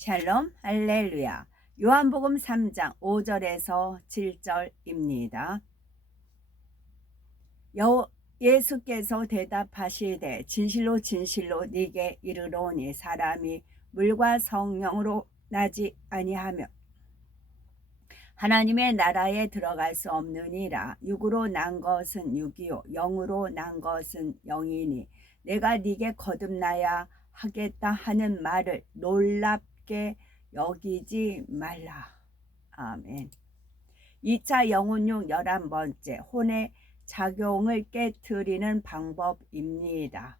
샬롬 할렐루야. 요한복음 3장 5절에서 7절입니다. 예수께서 대답하시되 진실로 진실로 네게 이르노니 사람이 물과 성령으로 나지 아니하며 하나님의 나라에 들어갈 수 없느니라. 육으로 난 것은 육이요 영으로 난 것은 영이니 내가 네게 거듭나야 하겠다 하는 말을 놀랍게 여기지 말라. 아멘. 2차 영혼육 11번째 혼의 작용을 깨트리는 방법입니다.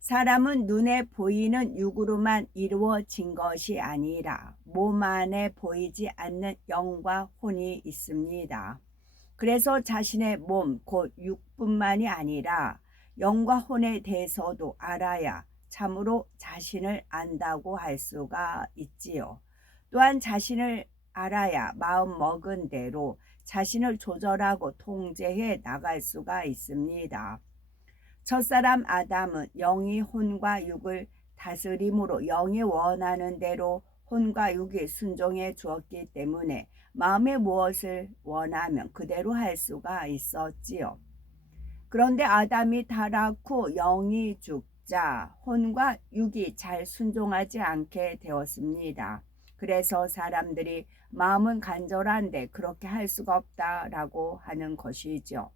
사람은 눈에 보이는 육으로만 이루어진 것이 아니라 몸 안에 보이지 않는 영과 혼이 있습니다. 그래서 자신의 몸, 곧 육뿐만이 아니라 영과 혼에 대해서도 알아야 참으로 자신을 안다고 할 수가 있지요. 또한 자신을 알아야 마음 먹은 대로 자신을 조절하고 통제해 나갈 수가 있습니다. 첫사람 아담은 영이 혼과 육을 다스림으로 영이 원하는 대로 혼과 육이 순종해 주었기 때문에 마음에 무엇을 원하면 그대로 할 수가 있었지요. 그런데 아담이 타락 후 영이 죽자 혼과 육이 잘 순종하지 않게 되었습니다. 그래서 사람들이 마음은 간절한데 그렇게 할 수가 없다라고 하는 것이죠.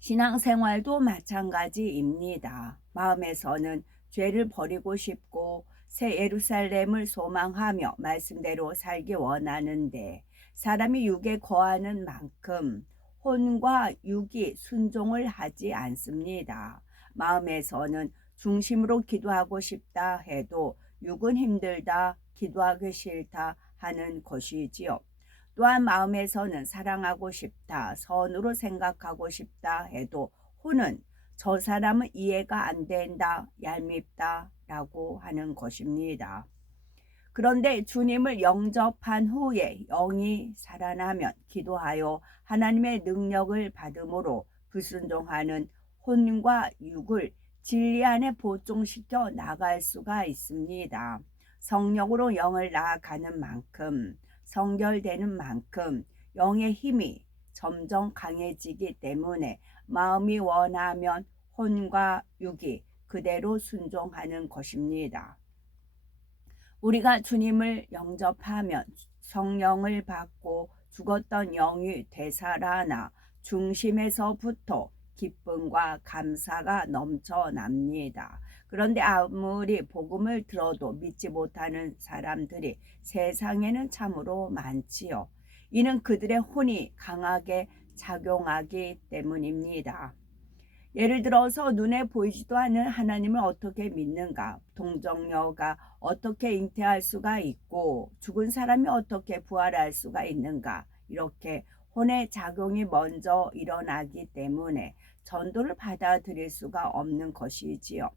신앙생활도 마찬가지입니다. 마음에서는 죄를 버리고 싶고 새 예루살렘을 소망하며 말씀대로 살기 원하는데 사람이 육에 거하는 만큼 혼과 육이 순종을 하지 않습니다. 마음에서는 중심으로 기도하고 싶다 해도 육은 힘들다, 기도하기 싫다 하는 것이지요. 또한 마음에서는 사랑하고 싶다, 선으로 생각하고 싶다 해도 혼은 저 사람은 이해가 안 된다, 얄밉다 라고 하는 것입니다. 그런데 주님을 영접한 후에 영이 살아나면 기도하여 하나님의 능력을 받음으로 불순종하는 혼과 육을 진리 안에 보충시켜 나갈 수가 있습니다. 성령으로 영을 나아가는 만큼 성결되는 만큼 영의 힘이 점점 강해지기 때문에 마음이 원하면 혼과 육이 그대로 순종하는 것입니다. 우리가 주님을 영접하면 성령을 받고 죽었던 영이 되살아나 중심에서부터 기쁨과 감사가 넘쳐납니다. 그런데 아무리 복음을 들어도 믿지 못하는 사람들이 세상에는 참으로 많지요. 이는 그들의 혼이 강하게 작용하기 때문입니다. 예를 들어서 눈에 보이지도 않는 하나님을 어떻게 믿는가? 동정녀가 어떻게 잉태할 수가 있고 죽은 사람이 어떻게 부활할 수가 있는가? 이렇게 혼의 작용이 먼저 일어나기 때문에 전도를 받아들일 수가 없는 것이지요.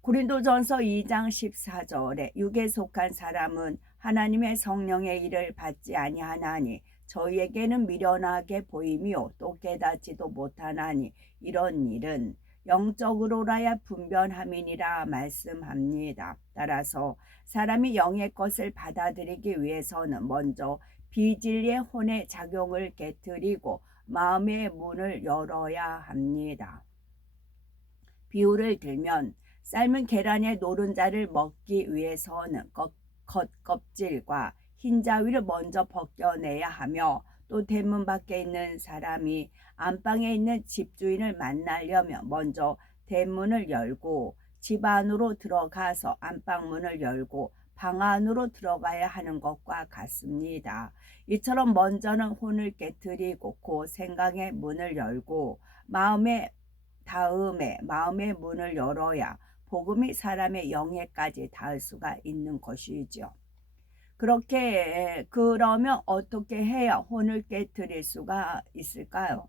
고린도전서 2장 14절에 육에 속한 사람은 하나님의 성령의 일을 받지 아니하나니 저희에게는 미련하게 보이며 또 깨닫지도 못하나니 이런 일은 영적으로라야 분별함이니라 말씀합니다. 따라서 사람이 영의 것을 받아들이기 위해서는 먼저 비진리의 혼의 작용을 깨트리고 마음의 문을 열어야 합니다. 비유를 들면 삶은 계란의 노른자를 먹기 위해서는 겉껍질과 흰자위를 먼저 벗겨내야 하며 또 대문 밖에 있는 사람이 안방에 있는 집주인을 만나려면 먼저 대문을 열고 집 안으로 들어가서 안방문을 열고 방 안으로 들어가야 하는 것과 같습니다. 이처럼 먼저는 혼을 깨트리고 그 생각의 문을 열고 다음에 마음의 문을 열어야 복음이 사람의 영에까지 닿을 수가 있는 것이죠. 그러면 어떻게 해야 혼을 깨트릴 수가 있을까요?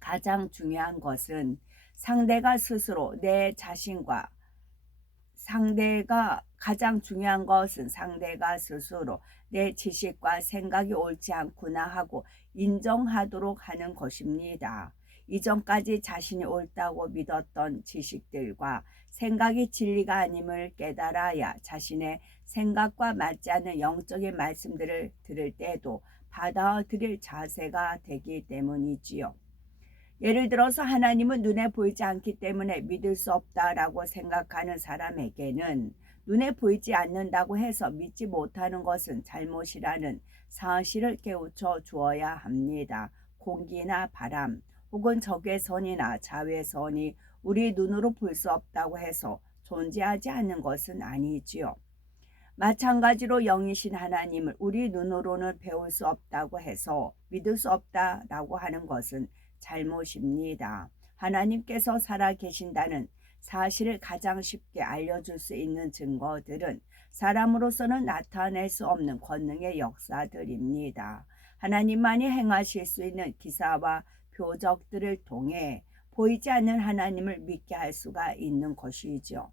가장 중요한 것은 상대가 스스로 내 지식과 생각이 옳지 않구나 하고 인정하도록 하는 것입니다. 이전까지 자신이 옳다고 믿었던 지식들과 생각이 진리가 아님을 깨달아야 자신의 생각과 맞지 않는 영적인 말씀들을 들을 때에도 받아들일 자세가 되기 때문이지요. 예를 들어서 하나님은 눈에 보이지 않기 때문에 믿을 수 없다라고 생각하는 사람에게는 눈에 보이지 않는다고 해서 믿지 못하는 것은 잘못이라는 사실을 깨우쳐 주어야 합니다. 공기나 바람 혹은 적외선이나 자외선이 우리 눈으로 볼 수 없다고 해서 존재하지 않는 것은 아니지요. 마찬가지로 영이신 하나님을 우리 눈으로는 배울 수 없다고 해서 믿을 수 없다라고 하는 것은 잘못입니다. 하나님께서 살아계신다는 사실을 가장 쉽게 알려줄 수 있는 증거들은 사람으로서는 나타낼 수 없는 권능의 역사들입니다. 하나님만이 행하실 수 있는 기사와 표적들을 통해 보이지 않는 하나님을 믿게 할 수가 있는 것이죠.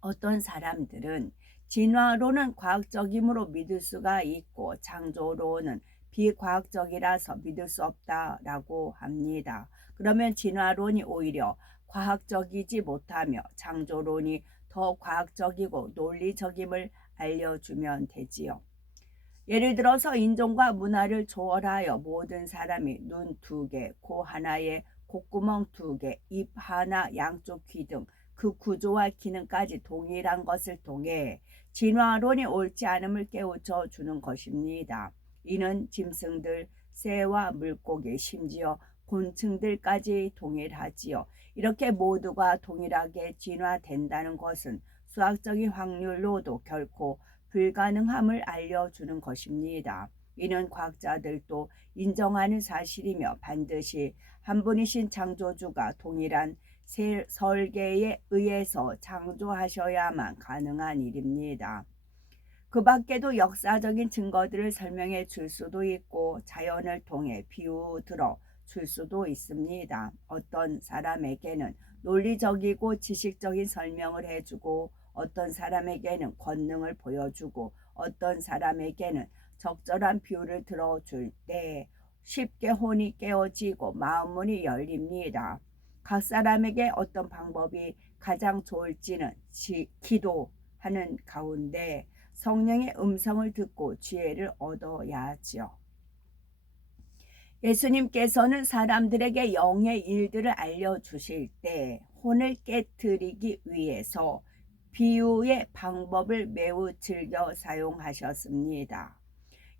어떤 사람들은 진화론은 과학적이므로 믿을 수가 있고 창조론은 비과학적이라서 믿을 수 없다라고 합니다. 그러면 진화론이 오히려 과학적이지 못하며 창조론이 더 과학적이고 논리적임을 알려주면 되지요. 예를 들어서 인종과 문화를 초월하여 모든 사람이 눈 2개, 코 하나에 콧구멍 2개, 입 하나, 양쪽 귀 등 그 구조와 기능까지 동일한 것을 통해 진화론이 옳지 않음을 깨우쳐 주는 것입니다. 이는 짐승들, 새와 물고기, 심지어 곤충들까지 동일하지요. 이렇게 모두가 동일하게 진화된다는 것은 수학적인 확률로도 결코 불가능함을 알려주는 것입니다. 이는 과학자들도 인정하는 사실이며 반드시 한 분이신 창조주가 동일한 설계에 의해서 창조하셔야만 가능한 일입니다. 그 밖에도 역사적인 증거들을 설명해 줄 수도 있고 자연을 통해 비유 들어 줄 수도 있습니다. 어떤 사람에게는 논리적이고 지식적인 설명을 해주고 어떤 사람에게는 권능을 보여주고 어떤 사람에게는 적절한 비유를 들어줄 때 쉽게 혼이 깨어지고 마음문이 열립니다. 각 사람에게 어떤 방법이 가장 좋을지는 기도하는 가운데 성령의 음성을 듣고 지혜를 얻어야지요. 예수님께서는 사람들에게 영의 일들을 알려주실 때 혼을 깨트리기 위해서 비유의 방법을 매우 즐겨 사용하셨습니다.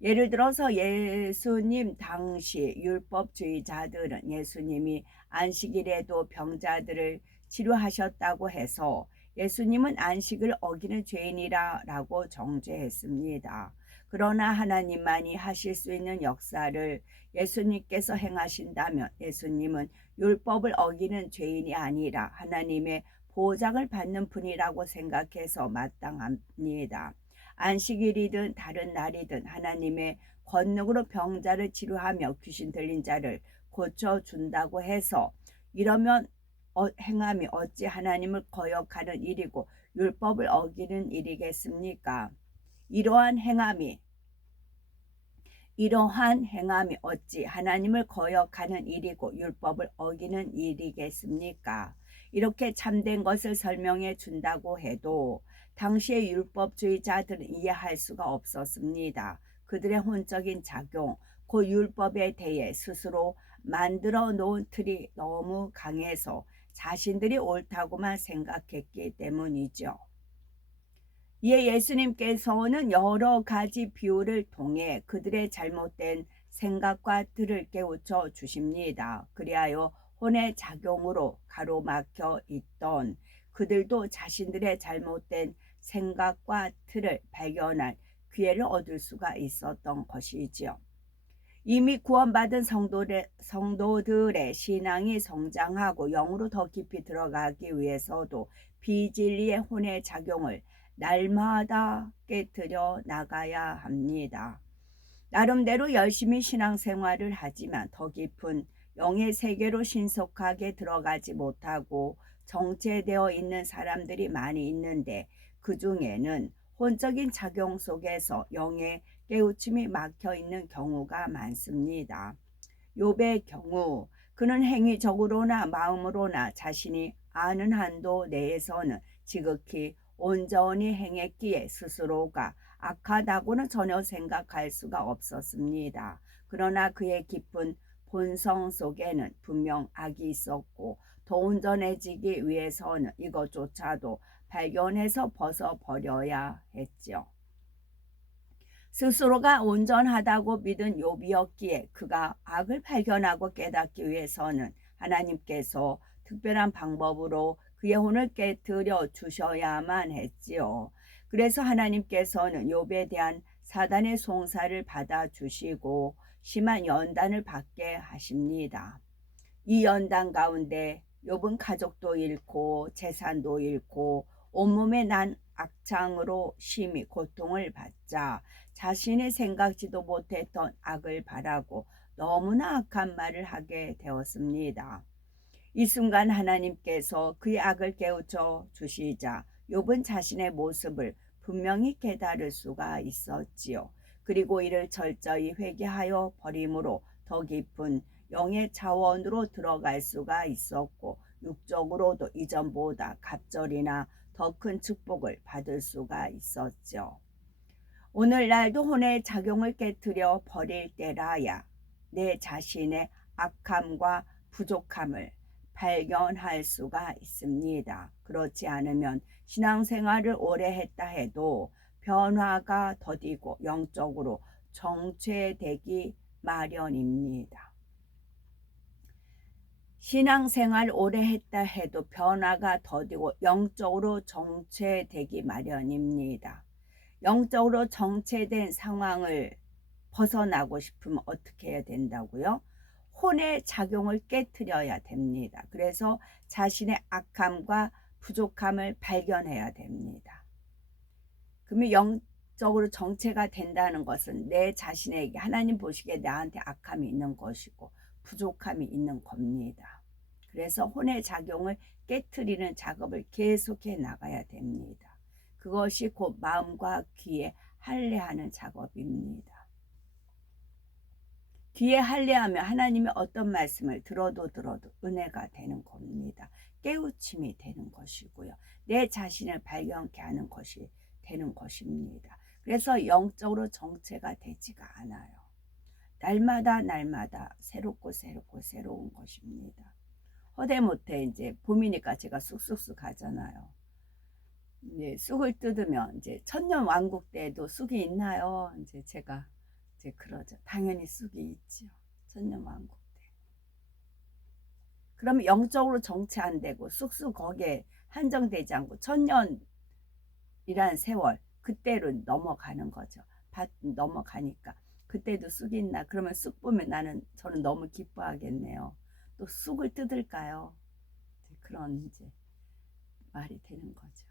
예를 들어서 예수님 당시 율법주의자들은 예수님이 안식일에도 병자들을 치료하셨다고 해서 예수님은 안식을 어기는 죄인이라고 정죄했습니다. 그러나 하나님만이 하실 수 있는 역사를 예수님께서 행하신다면 예수님은 율법을 어기는 죄인이 아니라 하나님의 보장을 받는 분이라고 생각해서 마땅합니다. 안식일이든 다른 날이든 하나님의 권능으로 병자를 치료하며 귀신 들린 자를 고쳐준다고 해서 이러면 행함이 어찌 하나님을 거역하는 일이고 율법을 어기는 일이겠습니까? 이러한 행함이 어찌 하나님을 거역하는 일이고 율법을 어기는 일이겠습니까? 이렇게 참된 것을 설명해 준다고 해도 당시의 율법주의자들은 이해할 수가 없었습니다. 그들의 혼적인 작용, 그 율법에 대해 스스로 만들어 놓은 틀이 너무 강해서 자신들이 옳다고만 생각했기 때문이죠. 이에 예수님께서는 여러 가지 비유를 통해 그들의 잘못된 생각과 틀을 깨우쳐 주십니다. 그리하여 혼의 작용으로 가로막혀 있던 그들도 자신들의 잘못된 생각과 틀을 발견할 기회를 얻을 수가 있었던 것이지요. 이미 구원받은 성도들의 신앙이 성장하고 영으로 더 깊이 들어가기 위해서도 비진리의 혼의 작용을 날마다 깨뜨려 나가야 합니다. 나름대로 열심히 신앙생활을 하지만 더 깊은 영의 세계로 신속하게 들어가지 못하고 정체되어 있는 사람들이 많이 있는데 그 중에는 혼적인 작용 속에서 영의 깨우침이 막혀 있는 경우가 많습니다. 욥의 경우 그는 행위적으로나 마음으로나 자신이 아는 한도 내에서는 지극히 온전히 행했기에 스스로가 악하다고는 전혀 생각할 수가 없었습니다. 그러나 그의 깊은 본성 속에는 분명 악이 있었고 더 온전해지기 위해서는 이것조차도 발견해서 벗어버려야 했죠. 스스로가 온전하다고 믿은 욥이었기에 그가 악을 발견하고 깨닫기 위해서는 하나님께서 특별한 방법으로 그의 혼을 깨뜨려 주셔야만 했지요. 그래서 하나님께서는 욥에 대한 사단의 송사를 받아주시고 심한 연단을 받게 하십니다. 이 연단 가운데 욥은 가족도 잃고 재산도 잃고 온몸에 난 악창으로 심히 고통을 받자 자신이 생각지도 못했던 악을 바라고 너무나 악한 말을 하게 되었습니다. 이 순간 하나님께서 그의 악을 깨우쳐 주시자 욥은 자신의 모습을 분명히 깨달을 수가 있었지요. 그리고 이를 철저히 회개하여 버림으로 더 깊은 영의 차원으로 들어갈 수가 있었고 육적으로도 이전보다 갑절이나 더 큰 축복을 받을 수가 있었죠. 오늘날도 혼의 작용을 깨뜨려 버릴 때라야 내 자신의 악함과 부족함을 발견할 수가 있습니다. 그렇지 않으면 신앙생활을 오래 했다 해도 변화가 더디고 영적으로 정체되기 마련입니다. 신앙생활 오래 했다 해도 변화가 더디고 영적으로 정체되기 마련입니다. 영적으로 정체된 상황을 벗어나고 싶으면 어떻게 해야 된다고요? 혼의 작용을 깨뜨려야 됩니다. 그래서 자신의 악함과 부족함을 발견해야 됩니다. 그러면 영적으로 정체가 된다는 것은 내 자신에게 하나님 보시기에 나한테 악함이 있는 것이고 부족함이 있는 겁니다. 그래서 혼의 작용을 깨뜨리는 작업을 계속해 나가야 됩니다. 그것이 곧 마음과 귀에 할례하는 작업입니다. 귀에 할례하면 하나님의 어떤 말씀을 들어도 은혜가 되는 겁니다. 깨우침이 되는 것이고요. 내 자신을 발견케 하는 것이 되는 것입니다. 그래서 영적으로 정체가 되지가 않아요. 날마다 새로운 것입니다. 허되못해 이제 봄이니까 제가 쑥쑥쑥 하잖아요. 이제 쑥을 뜯으면 이제 천년 왕국 때도 쑥이 있나요? 이제 제가 이제 그러죠. 당연히 쑥이 있지요. 천년 왕국 때. 그러면 영적으로 정체 안 되고 쑥쑥 거기에 한정되지 않고 천년이란 세월 그때로 넘어가는 거죠. 밭 넘어가니까. 그때도 쑥이 있나? 그러면 쑥 보면 저는 너무 기뻐하겠네요. 또 쑥을 뜯을까요? 그런 이제 말이 되는 거죠.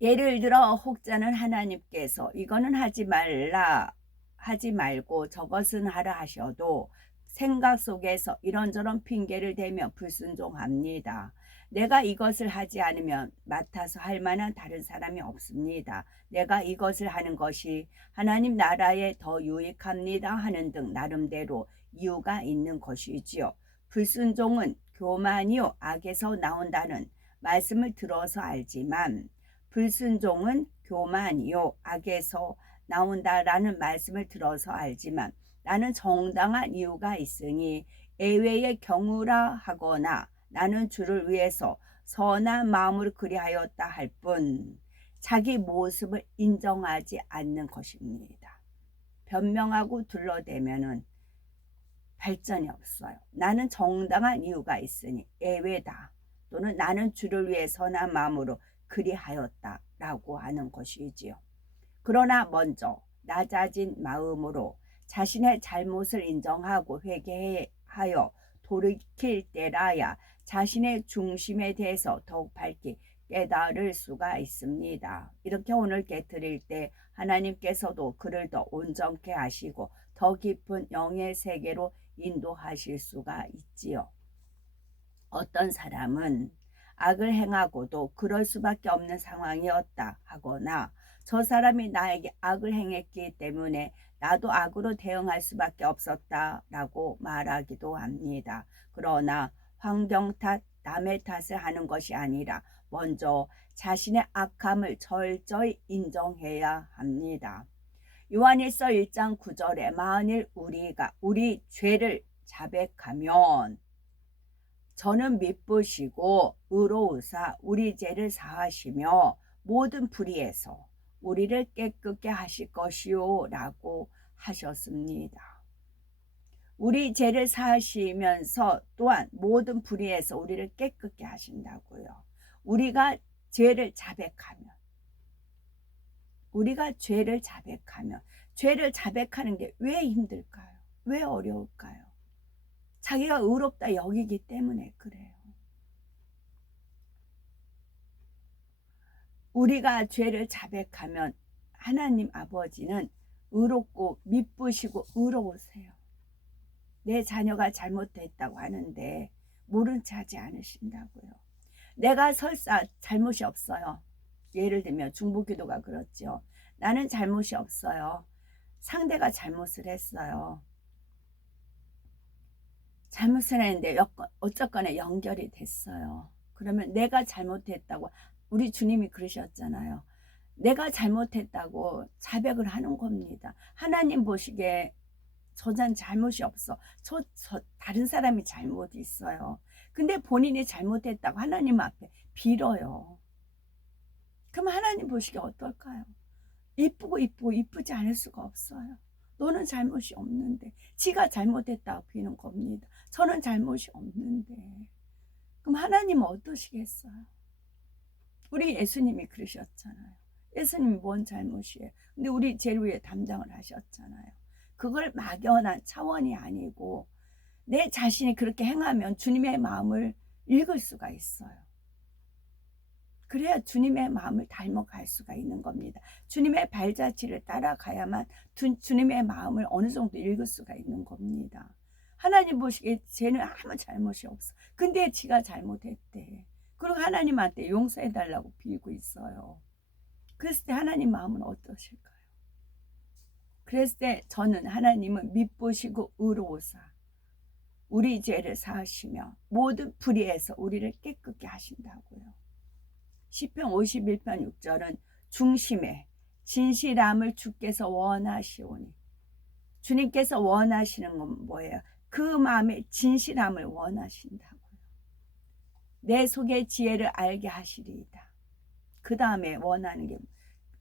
예를 들어 혹자는 하나님께서 이거는 하지 말고 저것은 하라 하셔도 생각 속에서 이런저런 핑계를 대며 불순종합니다. 내가 이것을 하지 않으면 맡아서 할 만한 다른 사람이 없습니다. 내가 이것을 하는 것이 하나님 나라에 더 유익합니다 하는 등 나름대로 이유가 있는 것이지요. 불순종은 교만이요 악에서 나온다는 말씀을 들어서 알지만 불순종은 교만이요 악에서 나온다라는 말씀을 들어서 알지만 나는 정당한 이유가 있으니 예외의 경우라 하거나 나는 주를 위해서 선한 마음으로 그리하였다 할 뿐 자기 모습을 인정하지 않는 것입니다. 변명하고 둘러대면은 발전이 없어요. 나는 정당한 이유가 있으니 예외다 또는 나는 주를 위해 선한 마음으로 그리하였다라고 하는 것이지요. 그러나 먼저 낮아진 마음으로 자신의 잘못을 인정하고 회개하여 돌이킬 때라야 자신의 중심에 대해서 더욱 밝게 깨달을 수가 있습니다. 이렇게 오늘 깨뜨릴 때 하나님께서도 그를 더 온전케 하시고 더 깊은 영의 세계로 인도하실 수가 있지요. 어떤 사람은 악을 행하고도 그럴 수밖에 없는 상황이었다 하거나 저 사람이 나에게 악을 행했기 때문에 나도 악으로 대응할 수밖에 없었다라고 말하기도 합니다. 그러나 환경 탓, 남의 탓을 하는 것이 아니라 먼저 자신의 악함을 철저히 인정해야 합니다. 요한일서 1장 9절에 만일 우리가 우리 죄를 자백하면 저는 미쁘시고 의로우사 우리 죄를 사하시며 모든 불의에서 우리를 깨끗게 하실 것이요 라고 하셨습니다. 우리 죄를 사하시면서 또한 모든 불의에서 우리를 깨끗게 하신다고요. 우리가 죄를 자백하면 죄를 자백하는 게 왜 힘들까요? 왜 어려울까요? 자기가 의롭다 여기기 때문에 그래요. 우리가 죄를 자백하면 하나님 아버지는 의롭고 미쁘시고 의로우세요. 내 자녀가 잘못했다고 하는데 모른 체 하지 않으신다고요. 내가 설사 잘못이 없어요. 예를 들면 중보기도가 그렇죠. 나는 잘못이 없어요. 상대가 잘못을 했어요. 잘못을 했는데 어쨌거나 연결이 됐어요. 그러면 내가 잘못했다고, 우리 주님이 그러셨잖아요. 내가 잘못했다고 자백을 하는 겁니다. 하나님 보시기에 저잔 잘못이 없어. 다른 사람이 잘못이 있어요. 근데 본인이 잘못했다고 하나님 앞에 빌어요. 그럼 하나님 보시기에 어떨까요? 이쁘고 이쁘지 않을 수가 없어요. 너는 잘못이 없는데. 지가 잘못했다고 비는 겁니다. 저는 잘못이 없는데. 그럼 하나님은 어떠시겠어요? 우리 예수님이 그러셨잖아요. 예수님이 뭔 잘못이에요? 근데 우리 죄를 위해 담당을 하셨잖아요. 그걸 막연한 차원이 아니고 내 자신이 그렇게 행하면 주님의 마음을 읽을 수가 있어요. 그래야 주님의 마음을 닮아갈 수가 있는 겁니다. 주님의 발자취를 따라가야만 주님의 마음을 어느 정도 읽을 수가 있는 겁니다. 하나님 보시기에 쟤는 아무 잘못이 없어. 근데 지가 잘못했대. 그리고 하나님한테 용서해달라고 빌고 있어요. 그랬을 때 하나님 마음은 어떠실까요? 그랬을 때 저는 하나님은 미쁘시고 의로우사 우리 죄를 사하시며 모든 불의에서 우리를 깨끗게 하신다고요. 시편 51편 6절은 중심에 진실함을 주께서 원하시오니, 주님께서 원하시는 건 뭐예요? 그 마음의 진실함을 원하신다고요. 내 속의 지혜를 알게 하시리이다. 그 다음에 원하는 게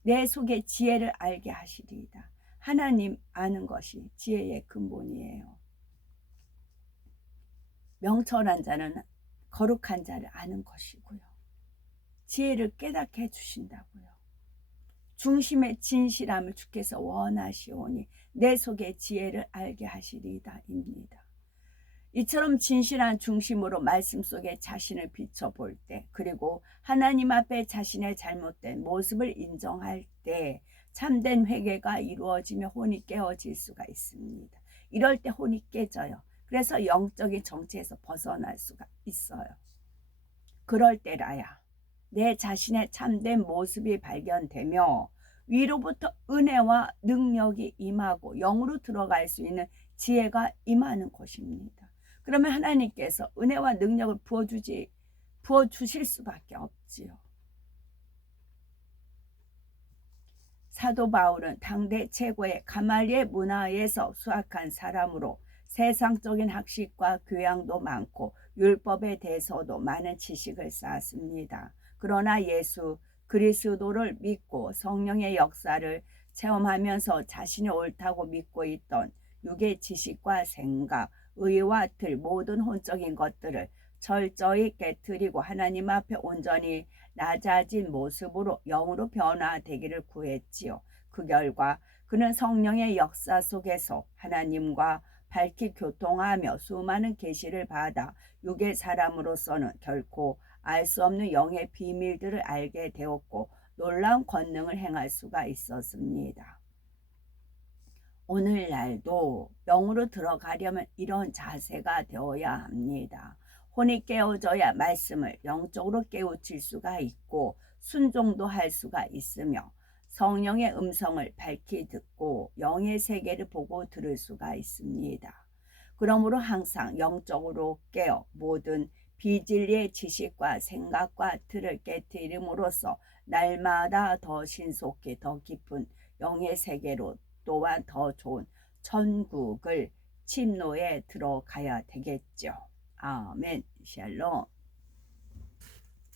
내 속의 지혜를 알게 하시리이다. 하나님 아는 것이 지혜의 근본이에요. 명철한 자는 거룩한 자를 아는 것이고요. 지혜를 깨닫게 해주신다고요. 중심의 진실함을 주께서 원하시오니 내 속의 지혜를 알게 하시리이다 입니다. 이처럼 진실한 중심으로 말씀 속에 자신을 비춰볼 때, 그리고 하나님 앞에 자신의 잘못된 모습을 인정할 때 참된 회개가 이루어지며 혼이 깨어질 수가 있습니다. 이럴 때 혼이 깨져요. 그래서 영적인 정체에서 벗어날 수가 있어요. 그럴 때라야 내 자신의 참된 모습이 발견되며 위로부터 은혜와 능력이 임하고 영으로 들어갈 수 있는 지혜가 임하는 것입니다. 그러면 하나님께서 은혜와 능력을 부어주실 수밖에 없지요. 사도 바울은 당대 최고의 가말리엘 문화에서 수학한 사람으로 세상적인 학식과 교양도 많고 율법에 대해서도 많은 지식을 쌓았습니다. 그러나 예수 그리스도를 믿고 성령의 역사를 체험하면서 자신이 옳다고 믿고 있던 육의 지식과 생각, 의와 틀 모든 혼적인 것들을 철저히 깨트리고 하나님 앞에 온전히 낮아진 모습으로 영으로 변화되기를 구했지요. 그 결과 그는 성령의 역사 속에서 하나님과 밝히 교통하며 수많은 계시를 받아 육의 사람으로서는 결코 알 수 없는 영의 비밀들을 알게 되었고 놀라운 권능을 행할 수가 있었습니다. 오늘날도 영으로 들어가려면 이런 자세가 되어야 합니다. 혼이 깨어져야 말씀을 영적으로 깨우칠 수가 있고 순종도 할 수가 있으며 성령의 음성을 밝히 듣고 영의 세계를 보고 들을 수가 있습니다. 그러므로 항상 영적으로 깨어 모든 비진리의 지식과 생각과 틀을 깨뜨림으로써 날마다 더 신속히 더 깊은 영의 세계로 또한 더 좋은 천국을 침노에 들어가야 되겠죠. 아멘. 샬롬.